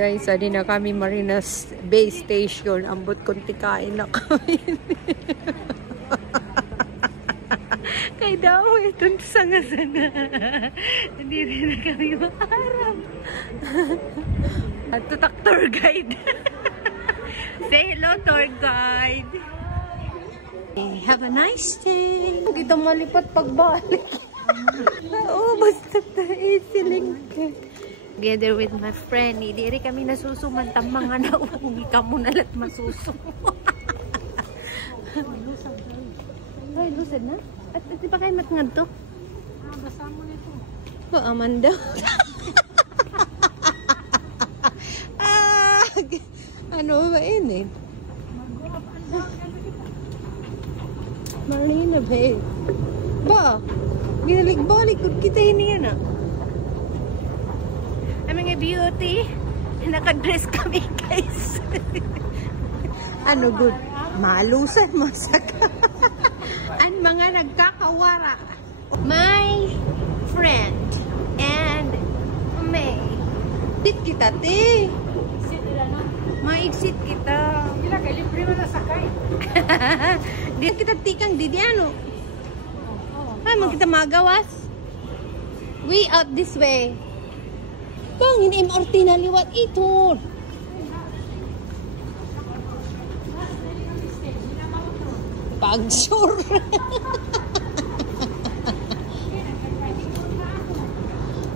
Guys, adi na kami Marinas Bay Station. Ambot konti kain na kami. Kay daw, itong sanga-sanga. Hindi rin na kami maharap. At tutak tour guide. Say hello, tour guide. Have a nice day. Kita malipat pagbalik. Oo, basta tayo siling. Together with my friend, hindi rin kami nasusumantang mga naungi ka mo nalat masusum. Ay, lusad na? At di ba kayo matngad to? Basa mo nito. Ba, Amanda? Ano ba yun eh? Marina ba eh? Ba? Ginalik-balik kung kita ini yan ah. Mga beauty, naka-dress kami guys. Ano good? Malusan masaka. Ang mga nagkakawara. My friend and May. Sit kita te. Maigsit kita. Hindi na, kaya libre mo na sakay. Di kita tikang di ano. Ay, kita magawas. We out this way. Bang, hindi MRT na liwat ito. Pagsure.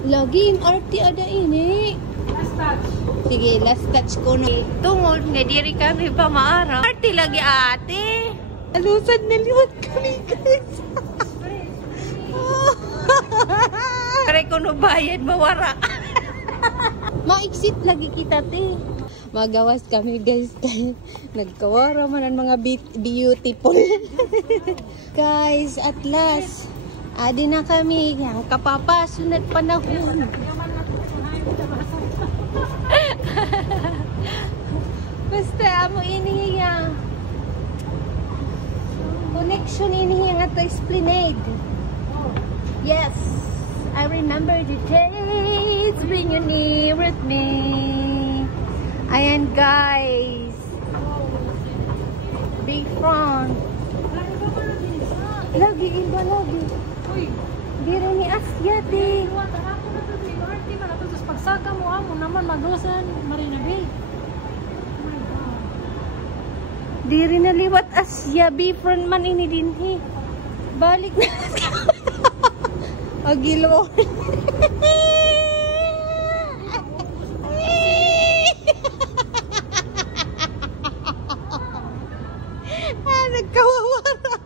Lagi MRT ada ini. Last touch. Sige, last touch ko na. Tungod, nga diri kami pa maara. MRT lagi ate. Alusan na liwat kami guys. Kare ko no bayad mawara. Ma-exit lagi kita te. Magawas kami guys. Nagkawara man ang mga beautiful. Guys, at last. Adi na kami. Ang kapapasunat panahon. Basta amo inihiya. Connection inihiya nga to Esplanade. Yes. I remember the days when you near with me. Ayan guys. Big front. Lagi iba lagi. Uy. Diri ni Asya di. Pagsaka mo amo naman madusan Marina Bay. Oh my God. Diri na liwat Asya. Big front man ini dinhi. Balik na. Agilo. Nagkawawara.